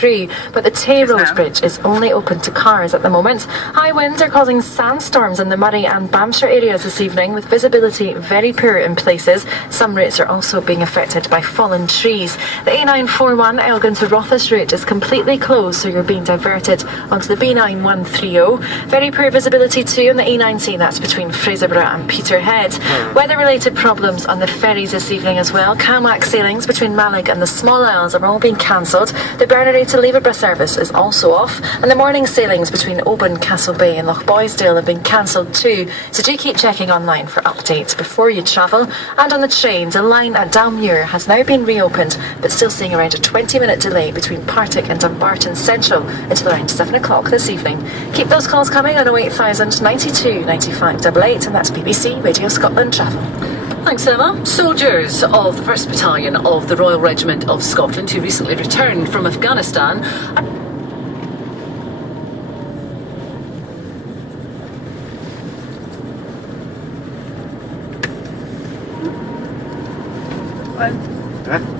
through, but the Tay Road Bridge is only open to cars at the moment. High winds are causing sandstorms in the Murray and Bamshire areas this evening, with visibility very poor in places. Some routes are also being affected by fallen trees. The A941 Elgin to Rothes route is completely closed, so you're being diverted onto the B9130. Very poor visibility too on the A19, that's between Fraserburgh and Peterhead. Weather-related problems on the ferries this evening as well. Camlack sailings between Mallaig and the Small Isles are all being cancelled. The Bernary to Leverburgh service is also off, and the morning sailings between Oban, Castle Bay and Loch Boysdale have been cancelled too, so do keep checking online for updates before you travel. And on the trains, a line at Dalmuir has now been reopened, but still seeing around a 20-minute delay between Partick and Dumbarton Central until around 7 o'clock this evening. Keep those calls coming on 08000 92 95 88, and that's BBC Radio Scotland Travel. Thanks, Emma. Soldiers of the 1st Battalion of the Royal Regiment of Scotland, who recently returned from Afghanistan, What?